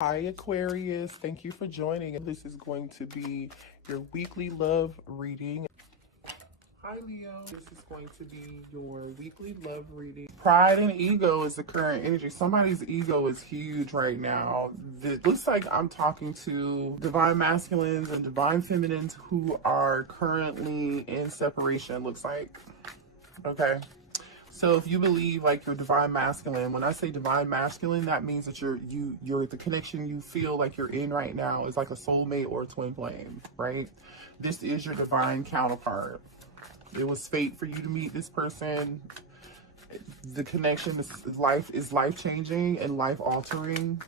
Hi Aquarius, thank you for joining. This is going to be your weekly love reading. Hi Leo, this is going to be your weekly love reading. Pride and ego is the current energy. Somebody's ego is huge right now. It looks like I'm talking to divine masculines and divine feminines who are currently in separation, looks like. Okay. So if you believe like you're divine masculine, when I say divine masculine, that means that you're the connection you feel like you're in right now is like a soulmate or a twin flame, right? This is your divine counterpart. It was fate for you to meet this person. The connection is life changing and life altering.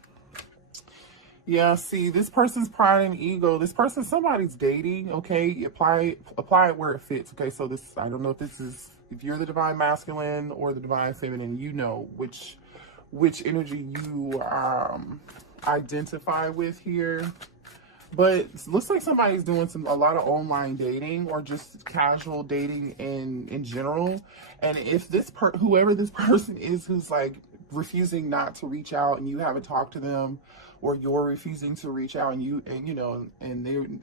Yeah, see, this person's pride and ego. This person, somebody's dating, okay? Apply it where it fits, okay? So this, I don't know if you're the divine masculine or the divine feminine, you know which energy you identify with here. But it looks like somebody's doing a lot of online dating or just casual dating in general. And if whoever this person is who's like refusing not to reach out and you haven't talked to them, or you're refusing to reach out and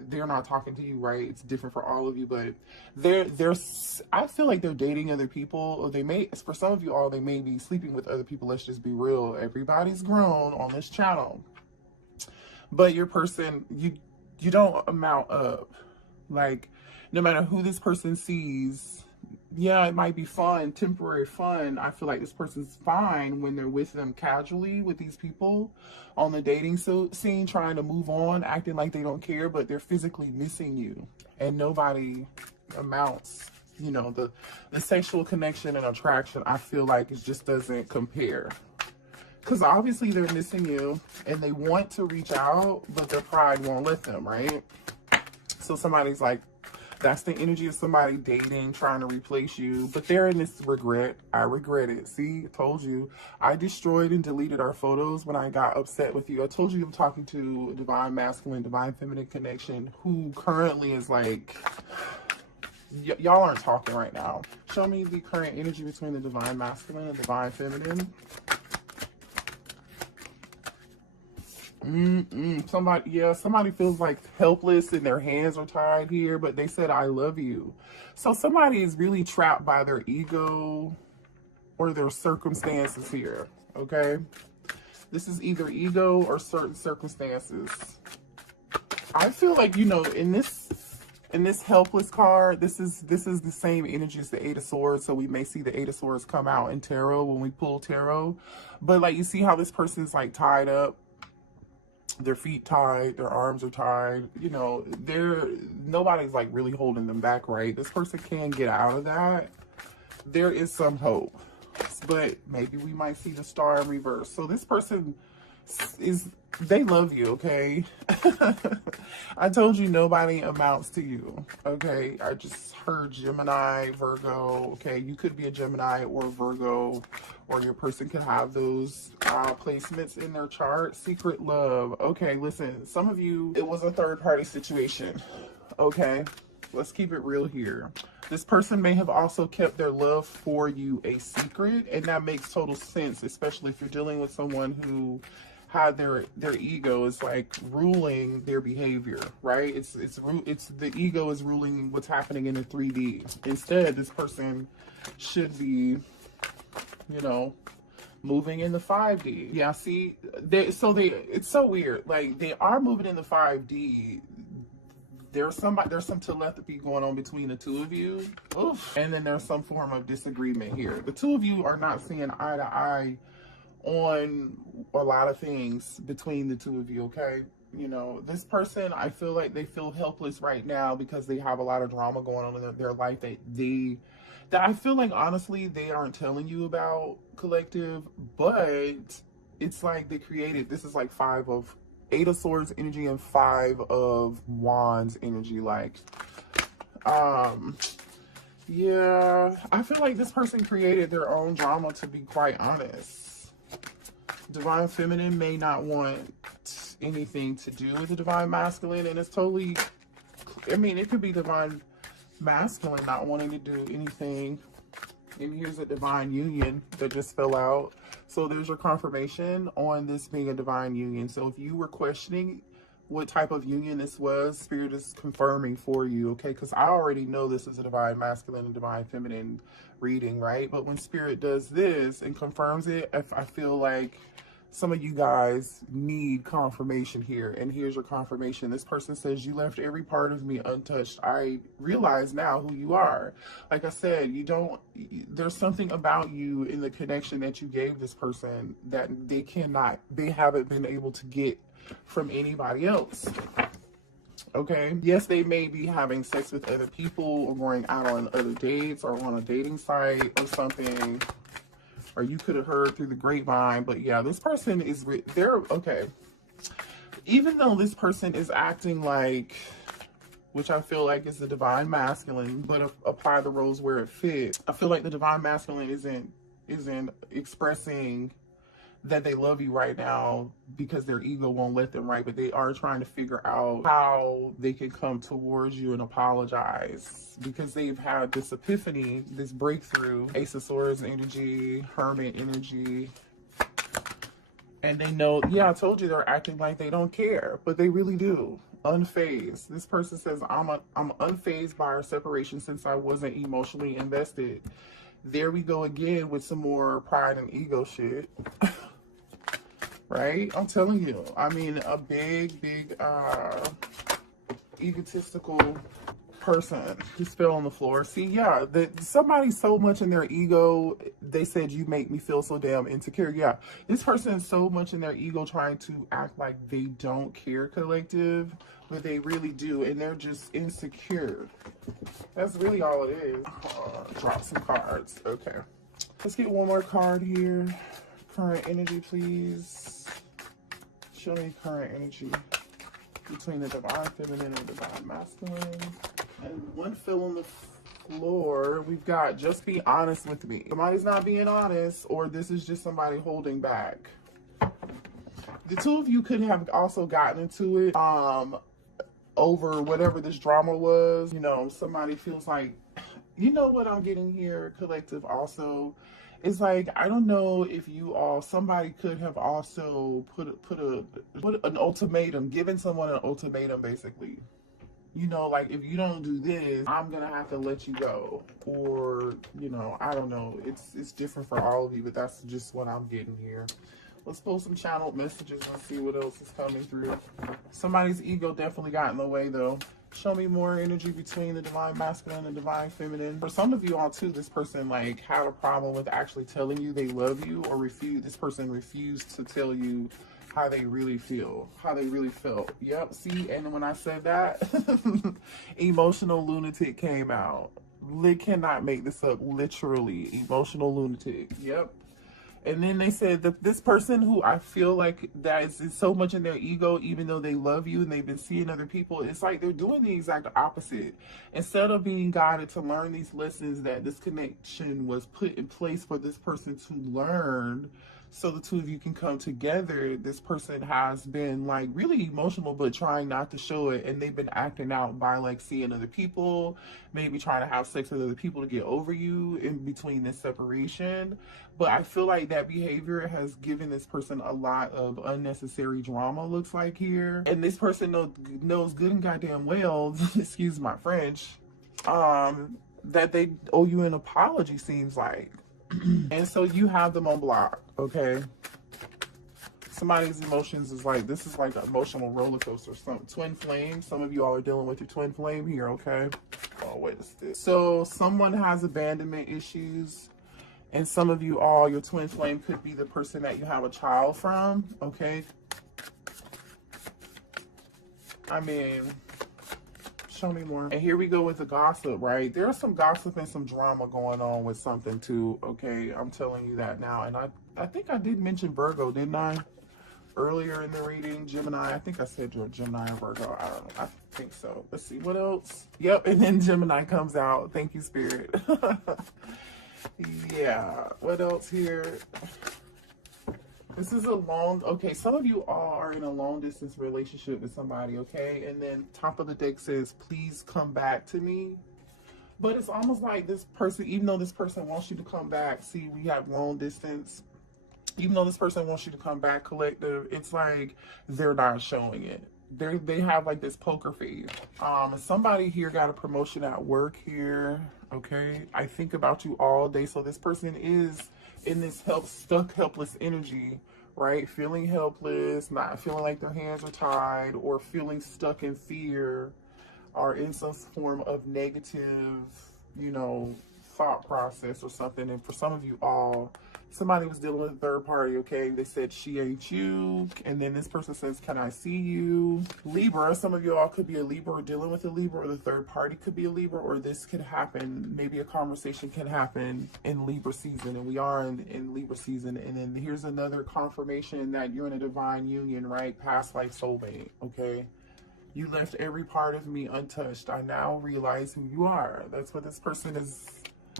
they're not talking to you, right? It's different for all of you, but I feel like they're dating other people, or for some of you all, they may be sleeping with other people. Let's just be real. Everybody's grown on this channel. But your person, you don't amount up. Like, no matter who this person sees, yeah, it might be fun, temporary fun. I feel like this person's fine when they're with them casually with these people on the dating scene, trying to move on, acting like they don't care, but they're physically missing you. And nobody amounts, the sexual connection and attraction, I feel like it just doesn't compare. Because obviously they're missing you and they want to reach out, but their pride won't let them, right? So somebody's like, that's the energy of somebody dating, trying to replace you. But they're in this regret. I regret it. See, I told you. I destroyed and deleted our photos when I got upset with you. I told you I'm talking to a divine masculine, divine feminine connection who currently is like, y'all aren't talking right now. Show me the current energy between the divine masculine and divine feminine. Somebody feels like helpless and their hands are tied here, but they said I love you. So somebody is really trapped by their ego or their circumstances here. Okay, this is either ego or certain circumstances. I feel like, in this helpless card, this is the same energy as the Eight of Swords. So we may see the Eight of Swords come out in tarot when we pull tarot, but like, you see how this person's like tied up, their feet tied, their arms are tied, nobody's like really holding them back, right? This person can get out of that. There is some hope, but maybe we might see the star in reverse. So this person they love you, okay? I told you nobody amounts to you, okay? I just heard Gemini, Virgo, okay? You could be a Gemini or a Virgo, or your person could have those placements in their chart. Secret love. Okay, listen, some of you, it was a third-party situation, okay? Let's keep it real here. This person may have also kept their love for you a secret, and that makes total sense, especially if you're dealing with someone who had their ego is like ruling their behavior, right? It's the ego is ruling what's happening in the 3D. Instead, this person should be, moving in the 5D. Yeah, see, it's so weird. Like, they are moving in the 5D. There's some telepathy going on between the two of you. Oof. And then there's some form of disagreement here. The two of you are not seeing eye to eye on a lot of things between the two of you, okay? This person, I feel like they feel helpless right now because they have a lot of drama going on in their life that I feel like, honestly, they aren't telling you about, collective, but it's like they created, this is like Eight of Swords energy and Five of Wands energy, like, yeah, I feel like this person created their own drama, to be quite honest. Divine feminine may not want anything to do with the divine masculine, and it's totally, it could be divine masculine not wanting to do anything. And here's a divine union that just fell out. So there's your confirmation on this being a divine union. So if you were questioning what type of union this was, Spirit is confirming for you, okay? Because I already know this is a divine masculine and divine feminine reading, right? But when Spirit does this and confirms it, I feel like some of you guys need confirmation here. And here's your confirmation. This person says, you left every part of me untouched. I realize now who you are. Like I said, there's something about you in the connection that you gave this person that they haven't been able to get from anybody else. Okay, yes, they may be having sex with other people or going out on other dates or on a dating site or something, or you could have heard through the grapevine. But yeah, this person they're okay. Even though this person is acting like, which I feel like is the divine masculine, but apply the roles where it fits. I feel like the divine masculine isn't expressing that they love you right now because their ego won't let them, right? But they are trying to figure out how they can come towards you and apologize because they've had this epiphany, this breakthrough, Ace of Swords energy, Hermit energy. And they know, yeah, I told you they're acting like they don't care, but they really do. Unfazed. This person says, I'm unfazed by our separation since I wasn't emotionally invested. There we go again with some more pride and ego shit. Right? I'm telling you. I mean, a big egotistical person just fell on the floor. See, yeah, somebody's so much in their ego. They said, you make me feel so damn insecure. Yeah, this person is so much in their ego trying to act like they don't care, collective, but they really do, and they're just insecure. That's really all it is. Drop some cards. Okay, let's get one more card here. Current energy, please. Show me current energy between the divine feminine and divine masculine. And one fell on the floor. We've got, just be honest with me. Somebody's not being honest, or this is just somebody holding back. The two of you could have also gotten into it over whatever this drama was. You know, somebody feels like, you know what I'm getting here, collective, also. It's like, I don't know if somebody could have also put an ultimatum, given someone an ultimatum, basically. You know, like, if you don't do this, I'm gonna have to let you go. Or, you know, I don't know. It's different for all of you, but that's just what I'm getting here. Let's pull some channeled messages and see what else is coming through. Somebody's ego definitely got in the way, though. Show me more energy between the divine masculine and divine feminine. For some of you all too, this person like had a problem with actually telling you they love you, or this person refused to tell you how they really feel, how they really felt. Yep, see, and when I said that, emotional lunatic came out. They cannot make this up, literally. Emotional lunatic. Yep. And then they said that this person who I feel like that is so much in their ego, even though they love you and they've been seeing other people, it's like they're doing the exact opposite. Instead of being guided to learn these lessons that this connection was put in place for this person to learn, so the two of you can come together, this person has been like really emotional but trying not to show it, and they've been acting out by like seeing other people, maybe trying to have sex with other people to get over you in between this separation. But I feel like that behavior has given this person a lot of unnecessary drama, looks like here. And this person knows good and goddamn well, excuse my French, that they owe you an apology, seems like. And so you have them on block, okay? Somebody's emotions is like, this is like an emotional roller coaster. Some twin flame. Some of you all are dealing with your twin flame here, okay? Oh, what is this? So someone has abandonment issues, and some of you all, your twin flame could be the person that you have a child from, okay? I mean, show me more. And here we go with the gossip, right? There's some gossip and some drama going on with something too, okay? I'm telling you that now. And I think I did mention Virgo, didn't I? Earlier in the reading, Gemini. I think I said you're Gemini or Virgo. I don't know. I think so. Let's see, what else? Yep, and then Gemini comes out. Thank you, Spirit. Yeah, what else here? This is a okay, some of you all are in a long distance relationship with somebody, okay? And then top of the deck says, please come back to me. But it's almost like this person, even though this person wants you to come back, see, we have long distance. Even though this person wants you to come back, collective, it's like they're not showing it. They have like this poker face. Somebody here got a promotion at work here. Okay, I think about you all day. So this person is in this stuck helpless energy, right? Feeling helpless, not feeling like their hands are tied, or feeling stuck in fear, or in some form of negative, you know, thought process or something. And for some of you all, somebody was dealing with a third party, okay? They said, she ain't you. And then this person says, can I see you? Libra, some of you all could be a Libra or dealing with a Libra, or the third party could be a Libra, or this could happen. Maybe a conversation can happen in Libra season, and we are in Libra season. And then here's another confirmation that you're in a divine union, right? Past life soulmate, okay? You left every part of me untouched. I now realize who you are. That's what this person is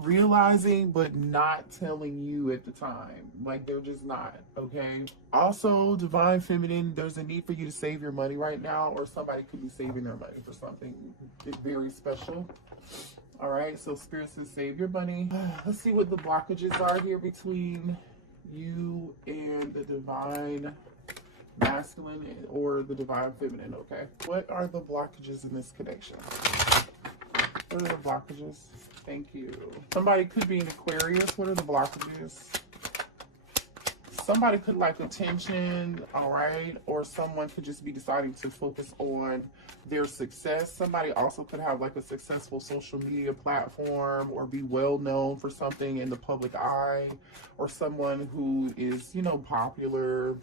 realizing, but not telling you at the time. Like, they're just not, okay? Also, divine feminine, there's a need for you to save your money right now, or somebody could be saving their money for something very special. All right, so spirit says save your money. Let's see what the blockages are here between you and the divine masculine or the divine feminine, okay? What are the blockages in this connection? What are the blockages? Thank you. Somebody could be an Aquarius. What are the blockages? Somebody could like attention, all right? Or someone could just be deciding to focus on their success. Somebody also could have like a successful social media platform, or be well known for something in the public eye, or someone who is, you know, popular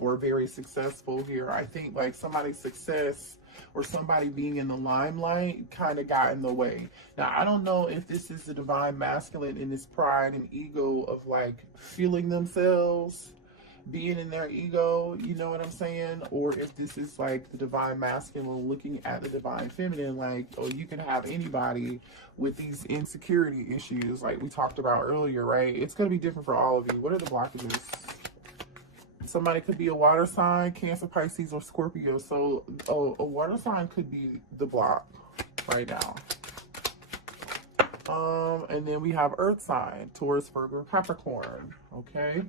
or very successful here. I think like somebody's success or somebody being in the limelight kind of got in the way. Now, I don't know if this is the divine masculine in this pride and ego of like feeling themselves, being in their ego, you know what I'm saying? Or if this is like the divine masculine looking at the divine feminine, like, oh, you can have anybody with these insecurity issues like we talked about earlier, right? It's going to be different for all of you. What are the blockages? Somebody could be a water sign, Cancer, Pisces, or Scorpio. So a water sign could be the block right now. And then we have earth sign, Taurus, Virgo, Capricorn. Okay.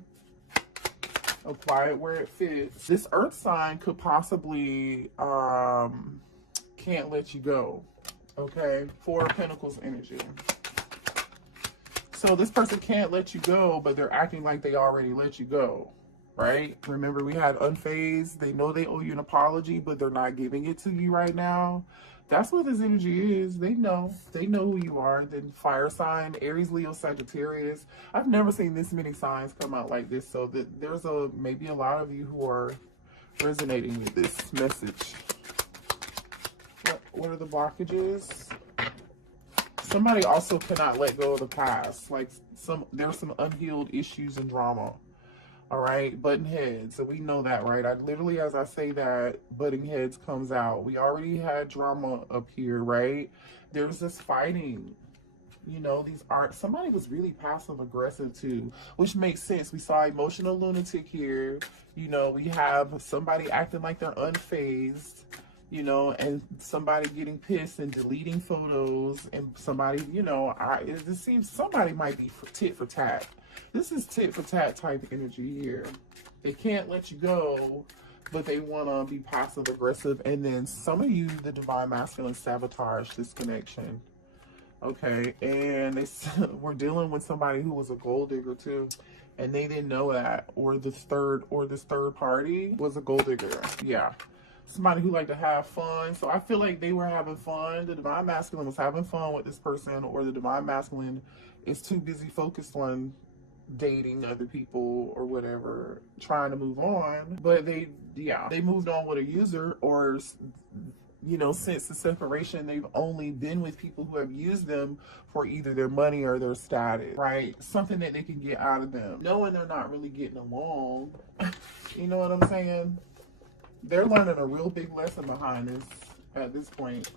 Apply it where it fits. This earth sign could possibly can't let you go. Okay. Four of Pentacles energy. So this person can't let you go, but they're acting like they already let you go. Right? Remember, we had unfazed. They know they owe you an apology, but they're not giving it to you right now. That's what this energy is. They know who you are. Then fire sign, Aries, Leo, Sagittarius. I've never seen this many signs come out like this. So that there's maybe a lot of you who are resonating with this message. What are the blockages? Somebody also cannot let go of the past. Like there's some unhealed issues and drama. All right, button heads. So we know that, right? I literally, as I say that, butting heads comes out. We already had drama up here, right? There's this fighting. You know, somebody was really passive aggressive too, which makes sense. We saw emotional lunatic here. You know, we have somebody acting like they're unfazed, you know, and somebody getting pissed and deleting photos, and somebody, you know, it seems somebody might be tit for tat. This is tit for tat type energy here. They can't let you go, but they want to be passive aggressive. And then some of you, the divine masculine, sabotage this connection. Okay, and we're dealing with somebody who was a gold digger too, and they didn't know that, or this third party was a gold digger. Yeah, somebody who liked to have fun. So I feel like they were having fun. The divine masculine was having fun with this person, or the divine masculine is too busy focused on dating other people or whatever, trying to move on. But they moved on with a user, or, you know, since the separation, they've only been with people who have used them for either their money or their status, right? Something that they can get out of them, knowing they're not really getting along. You know what I'm saying? They're learning a real big lesson behind this at this point.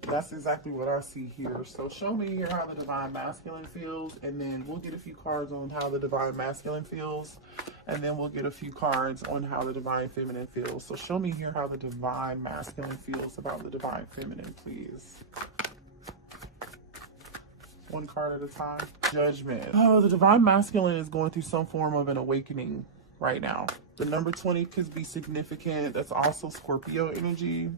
That's exactly what I see here. So show me here how the divine masculine feels, and then we'll get a few cards on how the divine masculine feels, and then we'll get a few cards on how the divine feminine feels. So show me here how the divine masculine feels about the divine feminine, please. one card at a time. Judgment. Oh, the divine masculine is going through some form of an awakening right now. The number 20 could be significant. That's also Scorpio energy.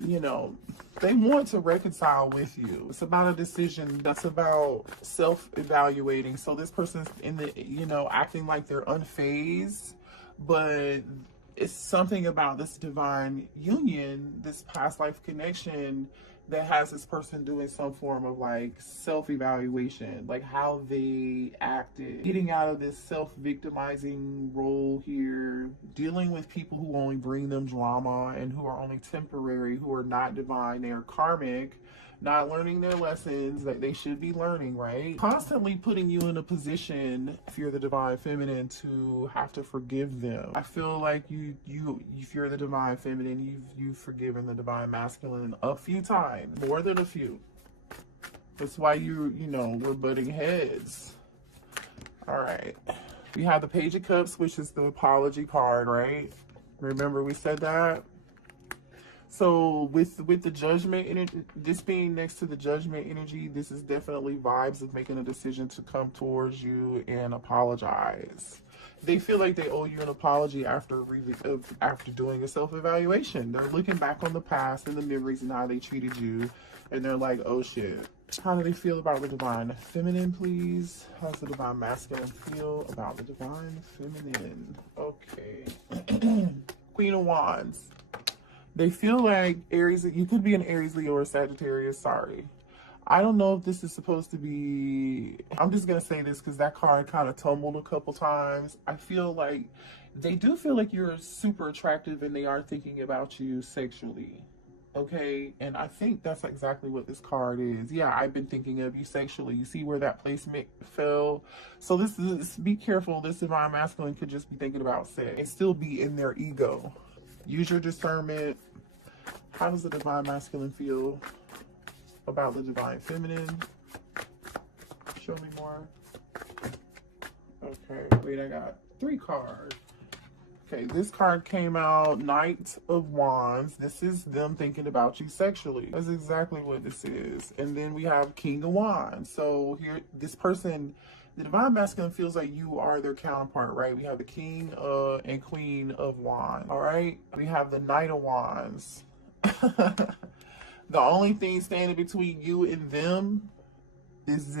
You know, they want to reconcile with you. It's about a decision. That's about self-evaluating. So this person's in the, you know, acting like they're unfazed, but it's something about this divine union, this past life connection, that has this person doing some form of like self-evaluation, like how they acted, getting out of this self-victimizing role here, dealing with people who only bring them drama and who are only temporary, who are not divine, they are karmic, not learning their lessons that they should be learning, right? Constantly putting you in a position, if you're the divine feminine, to have to forgive them. I feel like if you're the divine feminine, you've forgiven the divine masculine a few times, more than a few. That's why you know, we're butting heads. All right. We have the Page of Cups, which is the apology card, right? Remember we said that? So with the judgment energy, this being next to the judgment energy, this is definitely vibes of making a decision to come towards you and apologize. They feel like they owe you an apology after doing a self-evaluation. They're looking back on the past and the memories and how they treated you, and they're like, oh shit. How do they feel about the divine feminine, please? How's the divine masculine feel about the divine feminine? Okay. Queen of Wands. They feel like Aries, you could be an Aries, Leo, or Sagittarius, sorry. I don't know if this is supposed to be, I'm just going to say this because that card kind of tumbled a couple times. I feel like they do feel like you're super attractive and they are thinking about you sexually. Okay, and I think that's exactly what this card is. Yeah, I've been thinking of you sexually. You see where that placement fell? So this is, be careful. This divine masculine could just be thinking about sex and still be in their ego. Use your discernment. How does the divine masculine feel about the divine feminine? Show me more. Okay, wait, I got 3 cards. Okay, this card came out, Knight of Wands. This is them thinking about you sexually. That's exactly what this is. And then we have King of Wands. So here, this person, the divine masculine feels like you are their counterpart, right? We have the King and Queen of Wands, all right? We have the Knight of Wands. The only thing standing between you and them is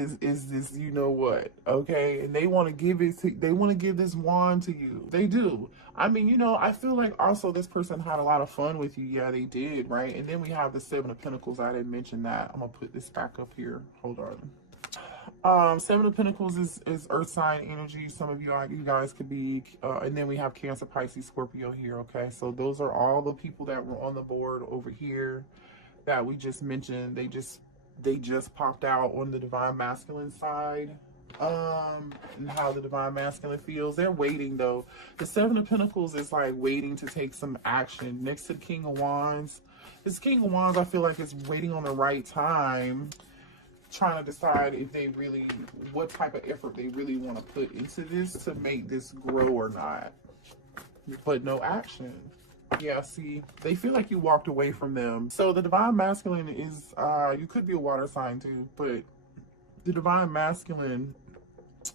this, you know what, okay? And they want to give it to, they want to give this wand to you. They do. I mean, you know, I feel like also this person had a lot of fun with you. Yeah, they did, right? And then we have the 7 of Pentacles. I didn't mention that. I'm gonna put this back up here. Hold on. 7 of Pentacles is earth sign energy. Some of you guys could be, and then we have Cancer, Pisces, Scorpio here, okay? So those are all the people that were on the board over here that we just mentioned. They just popped out on the divine masculine side. And how the divine masculine feels. They're waiting though. The 7 of Pentacles is like waiting to take some action. Next to the King of Wands, this King of Wands, I feel like it's waiting on the right time, trying to decide if they really, what type of effort they really want to put into this to make this grow or not. But no action. Yeah, see, they feel like you walked away from them. So the divine masculine is, you could be a water sign too, but the divine masculine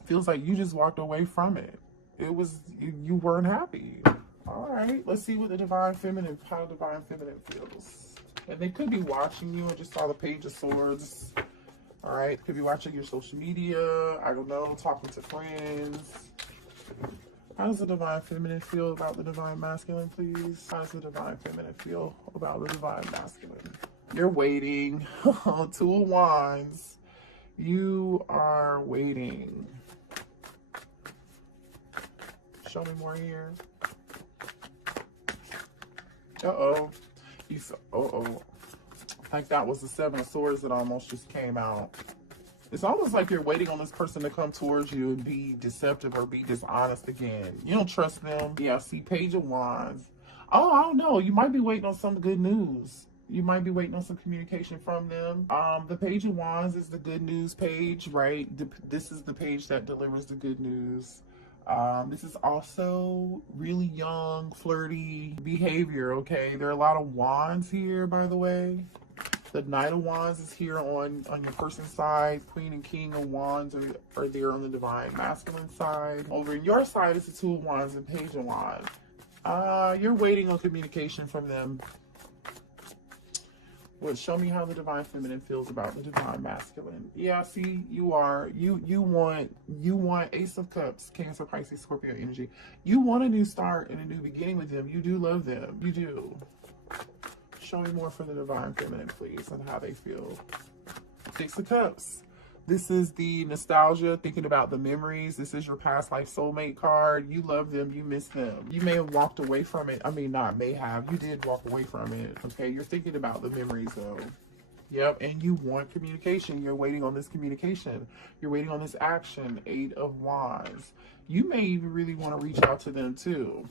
feels like you just walked away from it. It was, you weren't happy. All right, let's see what the divine feminine, how the divine feminine feels. And they could be watching you. I just saw the Page of Swords. All right, could be watching your social media. I don't know, talking to friends. How does the divine feminine feel about the divine masculine, please? How does the divine feminine feel about the divine masculine? You're waiting. 2 of Wands. You are waiting. Show me more here. Uh-oh. Uh-oh. Like that was the 7 of Swords that almost just came out. It's almost like you're waiting on this person to come towards you and be deceptive or be dishonest again. You don't trust them. Yeah, see, Page of Wands. Oh, I don't know. You might be waiting on some good news. You might be waiting on some communication from them. The Page of Wands is the good news page, right? This is the page that delivers the good news. This is also really young, flirty behavior, okay? There are a lot of wands here, by the way. The Knight of Wands is here on your person's side. Queen and King of Wands are there on the divine masculine side. Over in your side is the Two of Wands and Page of Wands. You're waiting on communication from them. What? Show me how the divine feminine feels about the divine masculine. Yeah, see, you are. You want Ace of Cups, Cancer, Pisces, Scorpio energy. You want a new start and a new beginning with them. You do love them. You do. Show me more for the divine feminine, please, and how they feel. Six of Cups. This is the nostalgia, thinking about the memories. This is your past life soulmate card. You love them. You miss them. You may have walked away from it. I mean, not may have. You did walk away from it. Okay, you're thinking about the memories, though. Yep, and you want communication. You're waiting on this communication. You're waiting on this action. Eight of Wands. You may even really want to reach out to them, too.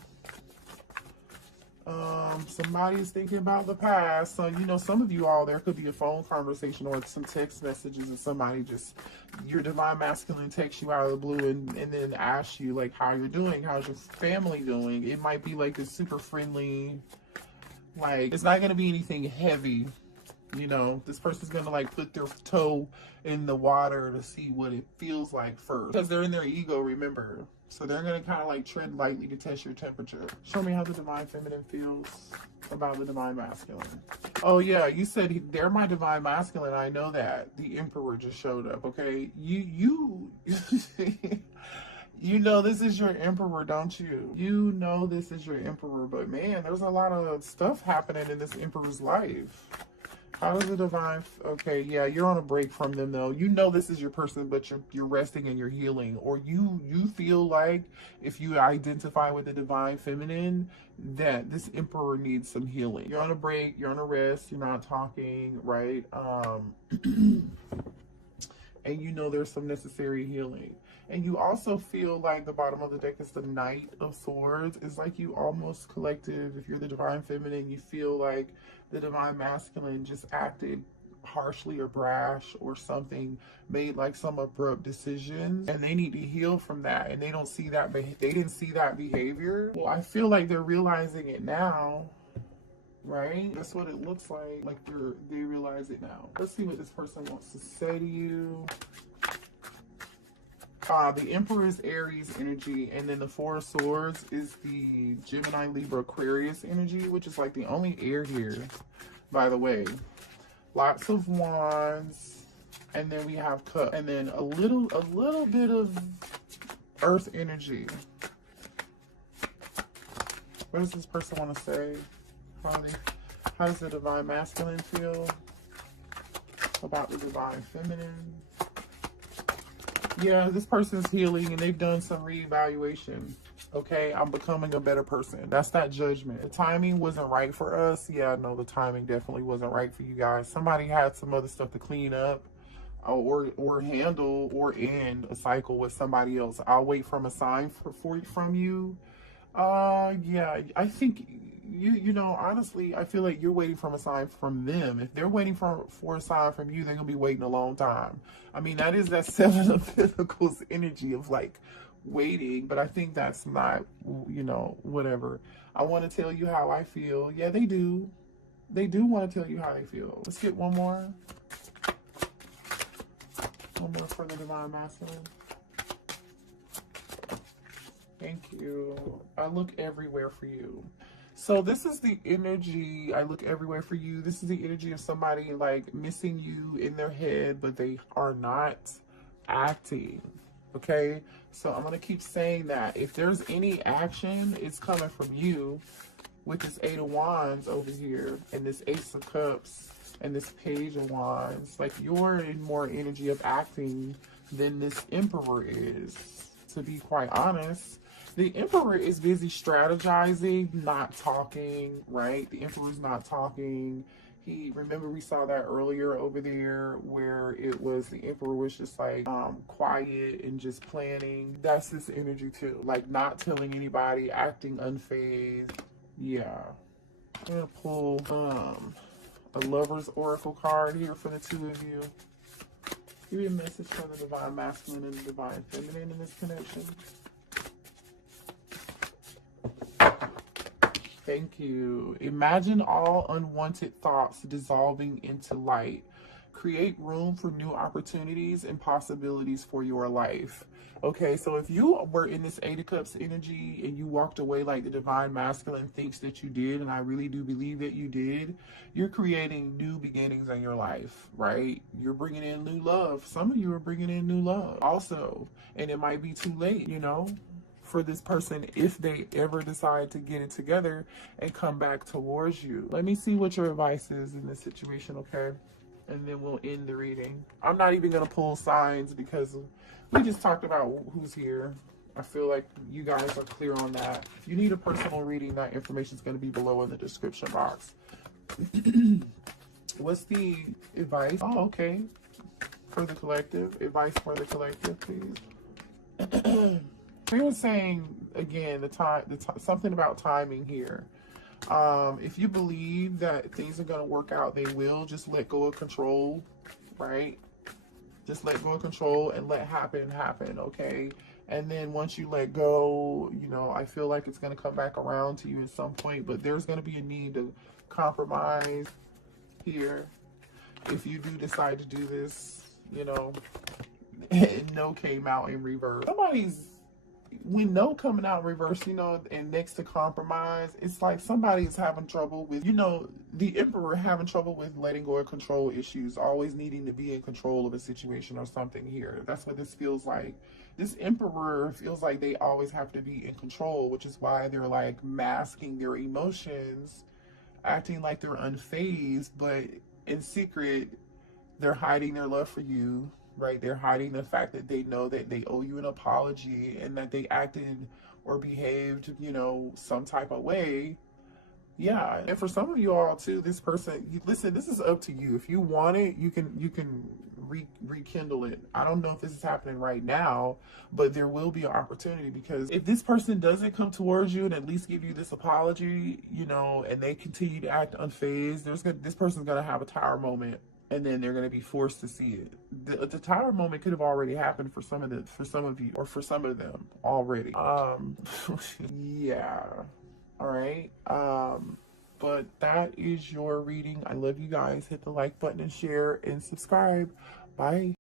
Somebody's thinking about the past. So, you know, some of you all, there could be a phone conversation or some text messages, and somebody just, your divine masculine texts you out of the blue and then asks you, like, how you're doing, how's your family doing. It might be like this super friendly, like, it's not going to be anything heavy. You know, this person's going to like put their toe in the water to see what it feels like first, because they're in their ego, remember. So they're going to kind of like tread lightly to test your temperature. Show me how the divine feminine feels about the divine masculine. Oh yeah, you said they're my divine masculine. I know that. The Emperor just showed up, okay? You you know this is your Emperor, don't you? You know this is your Emperor, but man, there's a lot of stuff happening in this Emperor's life. How does the divine, okay, yeah, you're on a break from them though. You know this is your person, but you're resting and you're healing. Or you feel like, if you identify with the divine feminine, that this Emperor needs some healing. You're on a break, you're on a rest, you're not talking, right? And you know there's some necessary healing. And you also feel like the bottom of the deck is the Knight of Swords. It's like you almost collective, if you're the divine feminine, you feel like the divine masculine just acted harshly or brash or something, made like some abrupt decisions, and they need to heal from that, and they don't see that, they didn't see that behavior. Well, I feel like they're realizing it now, right? That's what it looks like they realize it now. Let's see what this person wants to say to you. The Emperor is Aries energy, and then the Four of Swords is the Gemini, Libra, Aquarius energy, which is like the only air here, by the way. Lots of Wands, and then we have Cup, and then a little bit of Earth energy. What does this person want to say? How does the divine masculine feel about the divine feminine? Yeah, this person's healing and they've done some reevaluation. Okay, I'm becoming a better person. That's that judgment. The timing wasn't right for us. Yeah, no, the timing definitely wasn't right for you guys. Somebody had some other stuff to clean up or handle or end a cycle with somebody else. I'll wait from a sign from you. Yeah, I think you know, honestly, I feel like you're waiting from a sign from them. If they're waiting for a sign from you, they're gonna be waiting a long time. I mean, that is that Seven of Pentacles energy of like waiting, but I think that's not, you know, whatever. I want to tell you how I feel. Yeah, they do want to tell you how they feel. Let's get one more for the divine masculine. Thank you. I look everywhere for you. So this is the energy, I look everywhere for you. This is the energy of somebody like missing you in their head, but they are not acting. Okay? So I'm going to keep saying that. If there's any action, it's coming from you with this Eight of Wands over here and this Ace of Cups and this Page of Wands. Like you're in more energy of acting than this Emperor is, to be quite honest. The Emperor is busy strategizing, not talking, right? The Emperor's not talking. Remember we saw that earlier over there where it was the Emperor was just like quiet and just planning. That's this energy too. Like not telling anybody, acting unfazed. Yeah. I'm gonna pull a Lover's Oracle card here for the two of you. Give me a message from the divine masculine and the divine feminine in this connection. Thank you. Imagine all unwanted thoughts dissolving into light. Create room for new opportunities and possibilities for your life. Okay, so if you were in this Eight of Cups energy and you walked away like the divine masculine thinks that you did, and I really do believe that you did, you're creating new beginnings in your life, right? You're bringing in new love. Some of you are bringing in new love also, and it might be too late, you know, for this person if they ever decide to get it together and come back towards you. Let me see what your advice is in this situation, okay? And then we'll end the reading. I'm not even gonna pull signs because we just talked about who's here. I feel like you guys are clear on that. If you need a personal reading, that information is going to be below in the description box. What's the advice? Oh, okay. For the collective. Advice for the collective, please. We were saying, again, something about timing here. If you believe that things are going to work out, they will. Just let go of control, right? Just let go of control and let happen, okay? And then once you let go, you know, I feel like it's going to come back around to you at some point, but there's going to be a need to compromise here. If you do decide to do this, you know, no came out in reverse. When no coming out in reverse, you know, and next to compromise, it's like somebody's having trouble with, you know, the emperor having trouble with letting go of control issues, always needing to be in control of a situation or something here. That's what this feels like. This emperor feels like they always have to be in control, which is why they're like masking their emotions, acting like they're unfazed, but in secret, they're hiding their love for you. Right, they're hiding the fact that they know that they owe you an apology and that they acted or behaved, you know, some type of way. Yeah, and for some of you all too, this person, listen, this is up to you. If you want it, you can rekindle it. I don't know if this is happening right now, but there will be an opportunity, because if this person doesn't come towards you and at least give you this apology, you know, and they continue to act unfazed, this person's gonna have a tower moment. And then they're going to be forced to see it. The tower moment could have already happened for some of you, or for some of them already. Yeah. All right. But that is your reading. I love you guys. Hit the like button and share and subscribe. Bye.